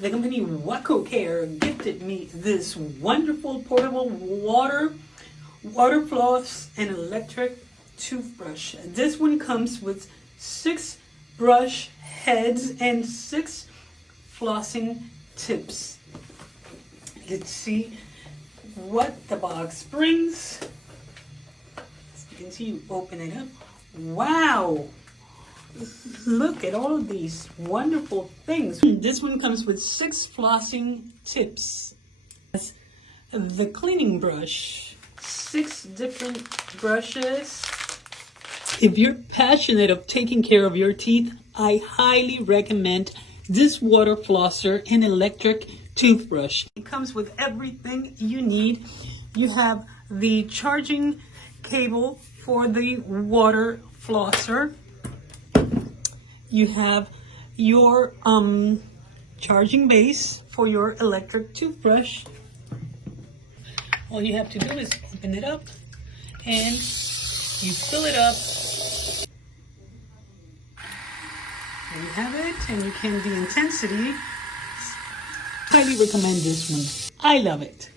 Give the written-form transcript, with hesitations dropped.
the company Waco Care gifted me this wonderful portable water floss and electric toothbrush. This one comes with 6 brush heads and 6 flossing tips. Let's see what the box brings. As you can see, you open it up. Wow! Look at all of these wonderful things. This one comes with 6 flossing tips. The cleaning brush, 6 different brushes. If you're passionate of taking care of your teeth, I highly recommend this water flosser and electric toothbrush. It comes with everything you need. You have the charging cable for the water flosser. You have your charging base for your electric toothbrush. All you have to do is open it up and you fill it up. There you have it, and you can the intensity. Highly recommend this one. I love it.